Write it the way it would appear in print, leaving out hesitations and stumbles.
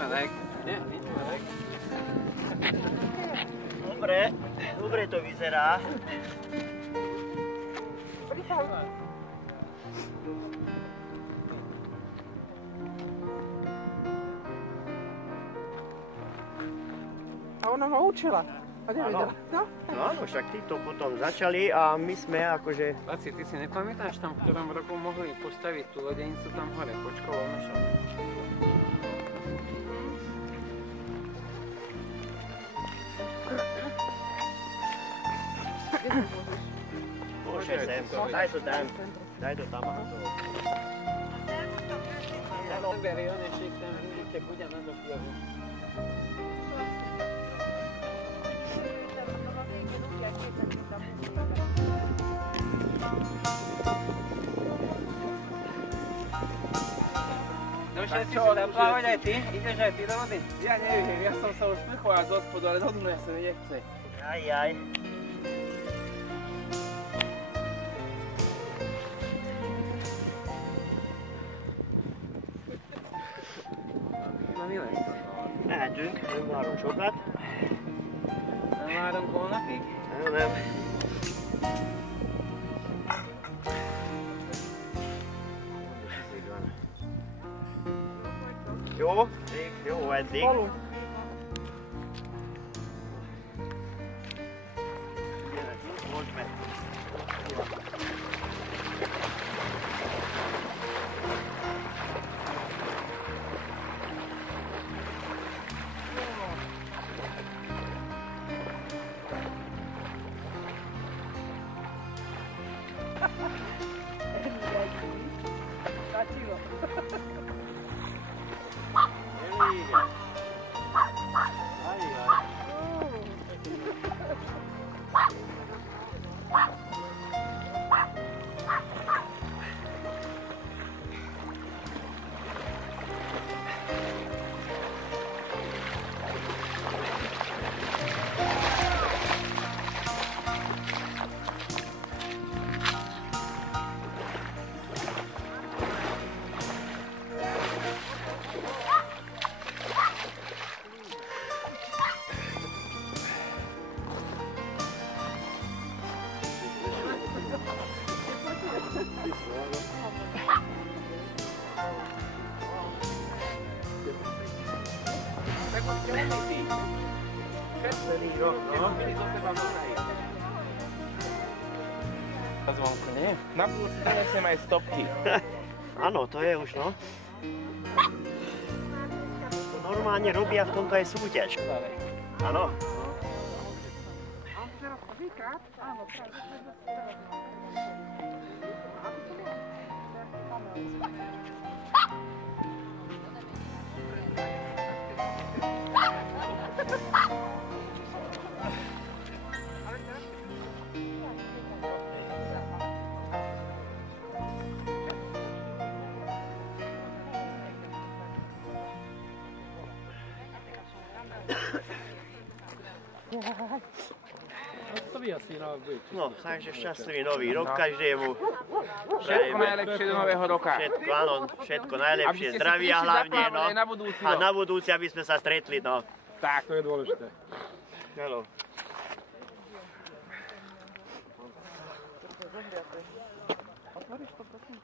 Marek, Marek. Dobre to vyzerá. A ona ma učila. A nevedela. No, áno, však títo potom začali a my sme akože... Laci, ty si nepamätáš tam, v ktorom roku mohli postaviť tú lodenicu tam hore, pod školou našou? Bože, sem, daj to tam. Daj to tam. Beri onešik tam, vidíte, buďa na doplavu. Došiel si sa tam plávať aj ty? Ideš aj ty do vody? ja neviem, ja som sa už sprchoval zo spodu, ale do dnu sa mi nechce. Aj. Na vylez. Mehetünk, nem várunk sokat. Nem várunk holnapig? Nem. Jó eddig. Most meg. Stačilo. Zvonku, nie? Na budúci donesiem aj stopky. Áno, to je už, no. Normálne robia v tomto aj súťaž. Áno. No, takže šťastlivý nový rok každému. Všetko najlepšie do nového roka. Všetko, áno, všetko najlepšie, zdravia hlavne, no. A na budúci, aby sme sa stretli, no. Tak, to je dôležité. Áno. Otvoríš to, prosím.